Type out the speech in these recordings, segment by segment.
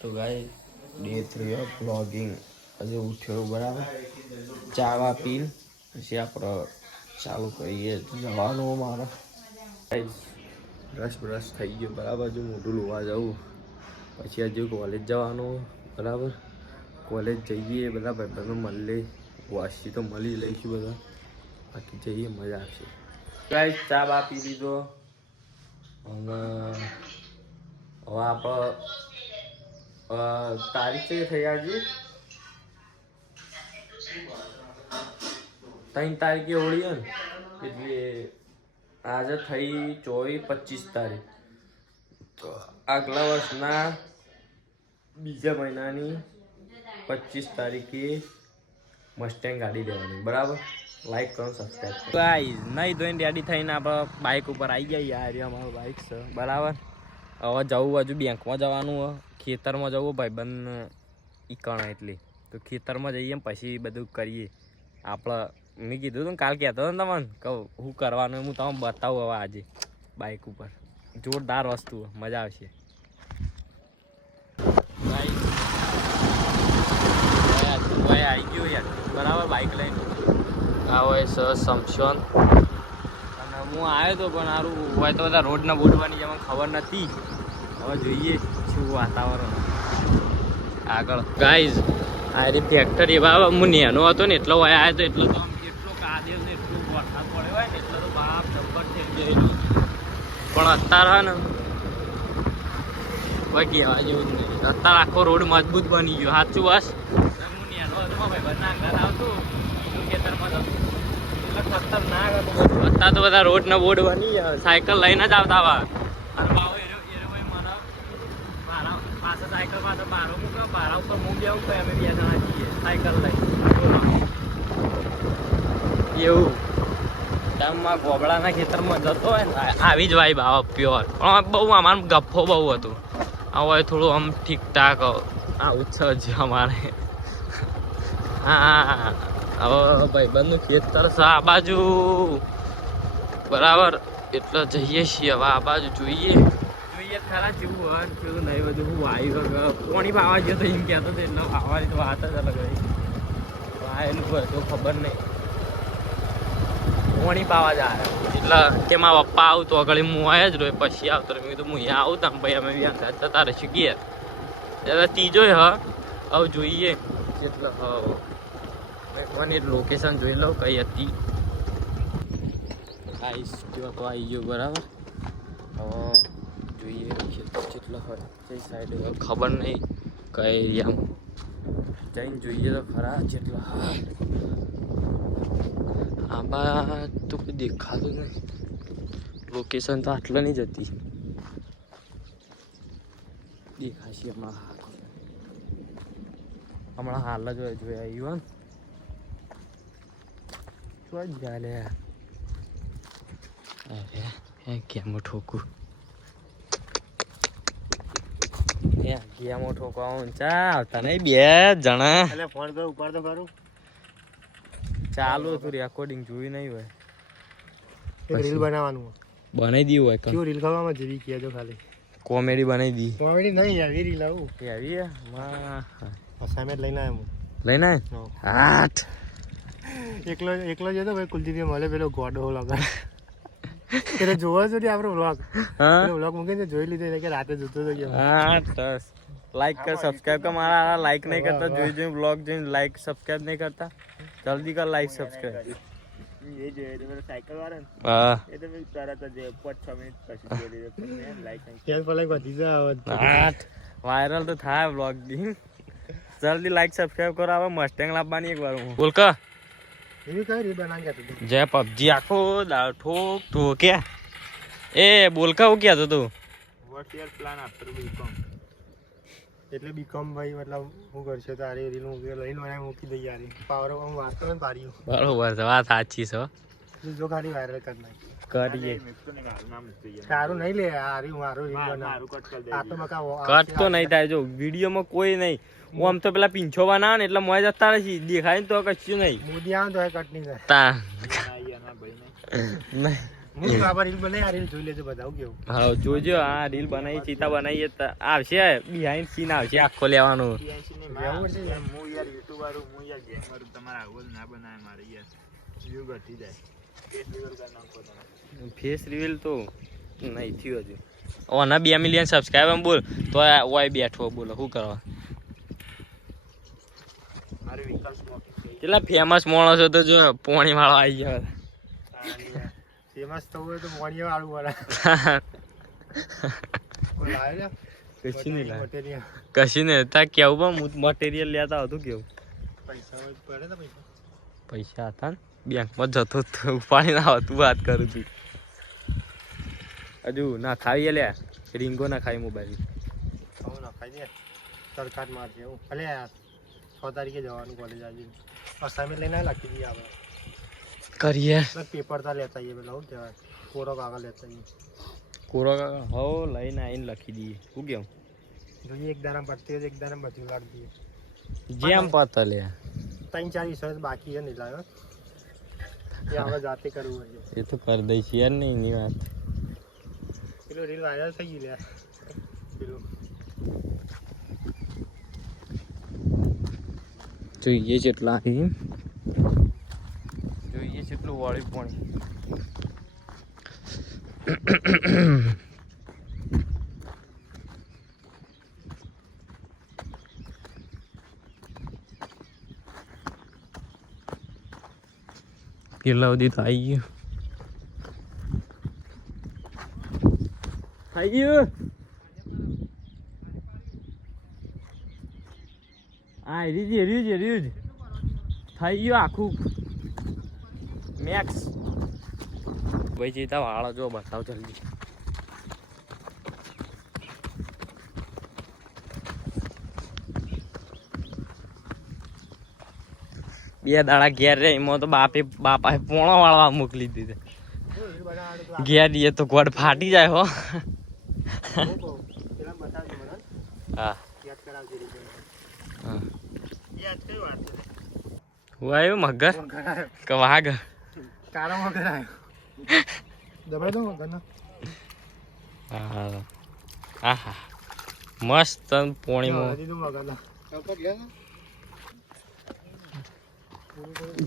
તો ગાય day 3 of vlogging આજે ઉઠ્યો બરાબર ચાવા પીને પછી આપણે ચાલુ કરીએ જવાનું મારે બ્રશ થઈ ગયો બરાબર જો મોઢું લોવા જવું પછી હજુ કોલેજ જવાનું બરાબર કોલેજ જઈએ બધા ભાઈબંધો મળીએ વાસી તો મળી લઈશું બધા બાકી જઈએ મજા આવશે ગાય ચા બા પી લીધો અને હવે આપણે તારીખ છે થઈ આજે 3 તારીખે હોળી ને એટલે આજે થઈ 24-25 તારીખ તો આગલા વર્ષના બીજા મહિનાની 25 તારીખે મસ્ટેંગ ગાડી લેવાની બરાબર લાઈક કરો સબસ્ક્રાઈબ ગાઈસ નહીં ધોઈને રેડી થઈને આપણે બાઇક ઉપર આવી ગયા યાર અમારું બાઇક છે બરાબર હવે જવું હજુ બેંકમાં જવાનું ખેતરમાં જવું ભાઈબંધ ઈકણ એટલે તો ખેતરમાં જઈએ પછી બધું કરીએ આપણે મેં કીધું હતું કાલ કહેતો હતો ને તમને કહું શું કરવાનું હું તમને બતાવું હવે આજે બાઇક ઉપર જોરદાર વસ્તુ મજા આવશે આવી ગયો યાર બરાબર બાઇક લઈને આ હોય સમસોન અને હું આવ્યો હતો પણ સારું હોય તો બધા રોડના બોર્ડ બની જાય મને ખબર નથી હવે જોઈએ શું વાતાવરણ આગળ ગાઈઝ આ રીતે ફેક્ટરી બાબા હું નેનો હતો ને એટલો હોય આવ્યો તો એટલો તો એટલો કાદેવ ને એટલો વરસાદ પડ્યો હોય ને એટલો તો બાપ જબ્બર થઈ ગયેલો પણ અત્યારે ને કોઈ કહેવા જેવું જ નહીં અત્યારે આખો રોડ મજબૂત બની ગયો સાચું બસ હું નેનો હતો ભાઈ બધા ઘર આવતું ખેતરમાં તો એટલે ખતરનાક હતું અત્યારે તો બધા રોડના બોર્ડ બની ગયા સાયકલ લઈને જ આવતા આવા અને બાવો મને મારા પાસે સાયકલ પાસે બારો મૂકો બારા ઉપર મૂકી આવું તો અમે 2 જણા જઈએ સાયકલ લઈ એવું ગામમાં ગોબડાના ખેતરમાં જતો હોય ને આવી જ વાઈબ આવે પ્યોર પણ બહુ અમારું ગફ્ફો બહુ હતું હવે થોડું આમ ઠીકઠાક આવું છે અમારે હા હવે ભાઈબંધનું ખેતર છે આ બાજુ બરાબર એટલે જઈએ છીએ હવે આ બાજુ જોઈએ ખરા જેવું હોય પેલું નહીં બધું હું વાયુ કોણી પાવા ગયો તો એમ કહેતો હતો એટલે પાવાની તો વાત જ અલગ રહી વાયનું તો ખબર નહીં કોણી પાવા જાય એટલે કે મારા પપ્પા આવું તો આગળ હું આવ્યા જ રહ્યો પછી આવતો મેં કીધું હું અહીંયા આવું તા ભાઈ અમે ત્યાં જતા રહીશું ગયા એટલે ત્રીજો હવે જોઈએ કેટલા મને લોકેશન જોઈ લો કઈ હતી આઈસ તો આવી ગયો બરાબર હવે જોઈએ કેટલો હોય કઈ સાઈડ ખબર નહીં કઈ એરિયામાં જઈને જોઈએ તો ખરા જેટલા આમાં તો કોઈ દેખાતું નહીં લોકેશન તો આટલા નહીં જતી દેખાશે હમણાં હાલ જ જોયા આવ્યું શું જ ગાલે અરે કેમ ઠોકું ગેમો ઠોકવા ચા આવતા નહીં 2 જણા એટલે ફોન કર ઉપર તો કરું ચાલુ હતું રેકોર્ડિંગ જોઈ નહીં હોય રીલ બનાવવાનું બનાવી દીધું હોય કેવું રીલ કરવામાં જેવી કહેજો ખાલી કોમેડી બનાવી દી કોમેડી નહીં આવી રીલ આવું આવી અસાઇનમેન્ટ લઈને આવ્યો હાથ એકલો જતો ભાઈ કુલદીપે મળે પેલો ગોડો લગાડ એટલે જોવા જો આપણો વ્લોગ વ્લોગ મૂકીને જોઈ લીધો કે રાતે જોતો તો લાઈક કર સબસ્ક્રાઇબ કર મારા લાઈક નહીં કરતા જોઈ વ્લોગ જોઈને લાઈક સબસ્ક્રાઇબ નહીં કરતા જલ્દી કર લાઈક સબસ્ક્રાઇબ એ જે સાયકલ વાળા હા એ તો તરત જ 5-6 મિનિટ પછી લાઈક કેમ ફલાઈક વધી જાય વાયરલ તો થાય વ્લોગ જલ્દી લાઈક સબસ્ક્રાઇબ કરો હવે મસ્ટેંગ લાવવાની એક વાર હું બોલ કા એવી કઈ રીત બનાવી કે જય પબજી આખો દાળ ઠોક ઠોકે એ બોલ કા હું કહેતો તું what your plan after BCom એટલે બીકોમ ભાઈ મતલબ હું કરશે તારી રીલ લઈને મૂકી દઈ યાર પાવર હું વાંચતો ને પારી બરોબર છે વાત સાચી છે જો ખાલી વાયરલ કર નાખી કરીએ સારું નહીં લે આરી મારો રીલ બના આ તો મકા કટ તો નહીં થાય જો વિડીયોમાં કોઈ નહીં હું આમ તો પેલા પીંછો બનાવે ને એટલે મોય જતા રહી દેખાય ને તો કશું નહીં મોદી આવે તો કટ નહીં થાય હું આવા રીલ બનાવી આ રીલ જોઈ લેજો બતાવું કેવું હા જોજો આ રીલ બનાવી ચિતા બનાવીએ આવશે બિહાઇન્ડ સીન આવશે આખો લેવાનો હું યાર યુટ્યુબ વાળું હું યાર ગેમ વાળું તમારા આવો ના બનાવે મારે યાર વ્યૂ ઘટી જાય ફેસ રિવીલ તો નહીં થયું હજુ ઓના 2 મિલિયન સબસ્ક્રાઇબર બોલ તો ઓય બેઠો બોલો શું કરવા મારે વિકલ્પ કેટલા ફેમસ માણસો તો જો પોણી વાળો આવી ગયા ફેમસ તો હોય તો પોણી વાળું વાળા કશું નહીં કશું નહીં તા કેવું પણ મટીરિયલ લેતા હતું કેવું પૈસા હતા ને બેંકમાં જતો ઉપાડી ના હતું વાત કરું છું હજુ ના ખાઈએ લે રીંગો ના ખાઈ મોબાઈલ ના ખાઈ દે સરકાટ મારશે એવું ભલે 6 તારીખે જવાનું કોલેજ આજે અસાઇનમેન્ટ લઈને લખી દઈએ આપણે કરીએ પેપર તા લેતા આવીએ પેલા શું કહેવાય કોરો કાગળ લેતા આવીએ કોરો કાગળ હો લઈને આવીને લખી દઈએ શું કેવું જોઈએ એક દારામ પડતી હોય એક દારામ બધું લાગી દઈએ જેમ પતા લે 3-4 વિષય બાકી છે નહીં લાવ્યો એ આપણે જાતે કરવું હોય એ તો કરી દઈશ યાર નહીં એની વાત પેલો રીલ વાયરલ થઈ ગઈ લે પેલો જોઈએ જેટલા જોઈએ જેટલું વાળી પાણી પેલા સુધી તો આવી ગયું આ રીજ થઈ ગયું આખું મેક્સ ભાઈ જીતા વાળા જો બતાવ જલ્દી બે દાડા ઘેર રે એમાં તો બાપાએ પોણો વાળવા મોકલી દીધા ઘેર દઈએ તો ગોળ ફાટી જાય હો હા હું આવ્યો મગર કે વાઘ કાળો મગર આવ્યો દબાઈ દો મગર હા હા મસ્ત પોણીમાં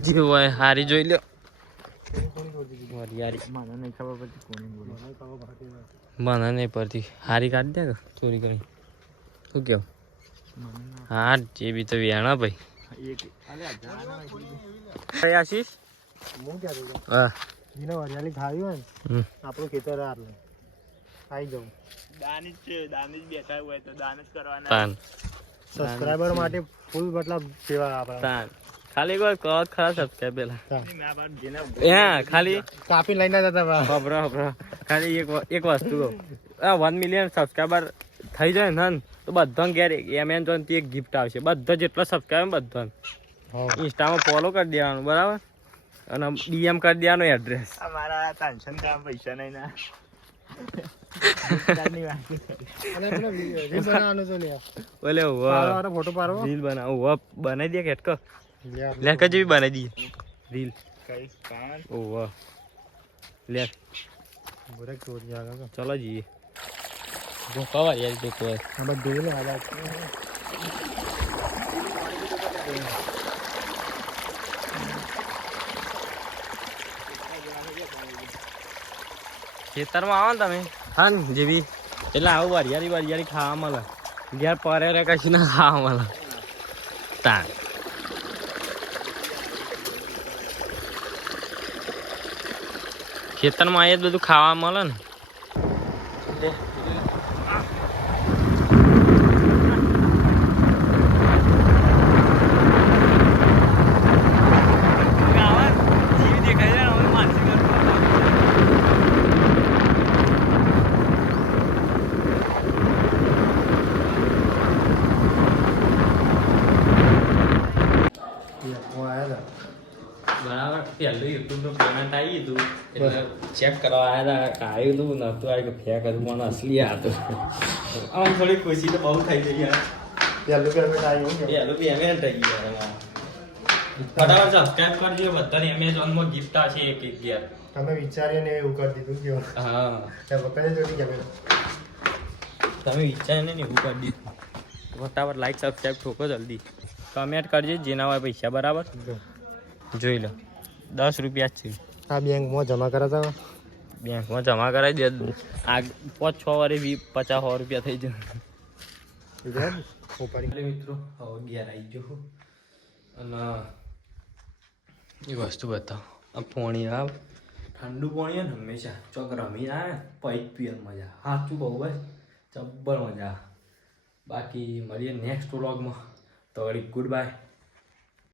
જે હોય હારી જોઈ લ્યો મને નહીં પડતી હારી કાઢી દે ચોરી કરી શું કેવું હા જે બી તો વ્યાણા ભાઈ આશીષ હા જેને વરિયાળી ખાવી હોય ને આપણું ખેતર આવી જાઉં દાનિશ બેઠા હોય તો દાનિશ કરવાના સબસ્ક્રાઇબર માટે ફૂલ મતલબ સેવા આપણા ખાલી કોઈ કહો ખરા સબસ્ક્રાઇબ પેલા હા ખાલી કાપી લઈને જતા ખબરા ખાલી એક વસ્તુ કહું 1 મિલિયન સબસ્ક્રાઇબર થઈ જાય ને તો બધા ઘેર એમેઝોન થી એક ગિફ્ટ આવશે બધા જેટલા સબસ્ક્રાઇબ બધા ઇન્સ્ટામાં ફોલો કરી દેવાનું બરાબર અને ડીએમ કરી દેવાનું એડ્રેસ અમારા ટેન્શન કામ પૈસા નહીં ના ફોટો પાડવો રીલ બનાવો બનાવી દે કેટકો લે કજી બનાવી દઈએ રીલ ઓહ લે ચલો જઈએ કવા યાર તો કોઈ આ બધું લે આ ખેતરમાં આવો ને તમે હા ને જેવી એટલે આવું વારિયારી ખાવા મળે ઘેર પરે રે કશું ના ખાવા મળે તાન ખેતરમાં આવીએ બધું ખાવા મળે ને બરાબર પહેલું યુટ્યુબનું પેમેન્ટ આવી હતું એટલે ચેક કરવા આવ્યા હતા આવ્યું હતું નહોતું આવ્યું કે ફેક હતું મને અસલી હતું આમ થોડી ખુશી તો બહુ થઈ ગઈ યાર પહેલું પેમેન્ટ આવી ગયું ફટાફટ સબસ્ક્રાઇબ કરજો બધાને એમેઝોનમાં ગિફ્ટ છે એક ઘેર તમે વિચારીને એવું કરી દીધું કે હા વખતે જોડી ગમે તમે વિચારીને ને એવું કરી દીધું ફટાફટ લાઈક સબસ્ક્રાઇબ ઠોકો જલ્દી કમેન્ટ કરજો જેના હોય પૈસા બરાબર જોઈ લો 10 રૂપિયા જ છે આ બેંકમાં જમા કરાતા બેંકમાં જમા કરાવી દે આ 5-6 વારે 50-100 રૂપિયા થઈ જાય મિત્રો હવે ઘેર આવી ગયો અને એ વસ્તુ બતાવો આ પાણી આવે ઠંડુ પાણી આવે ને હંમેશા ચોક રમી આવે પૈક પીએ મજા સાચું બહુ બસ જબ્બર મજા બાકી મળીએ નેક્સ્ટ વ્લોગમાં તો વળી ગુડ બાય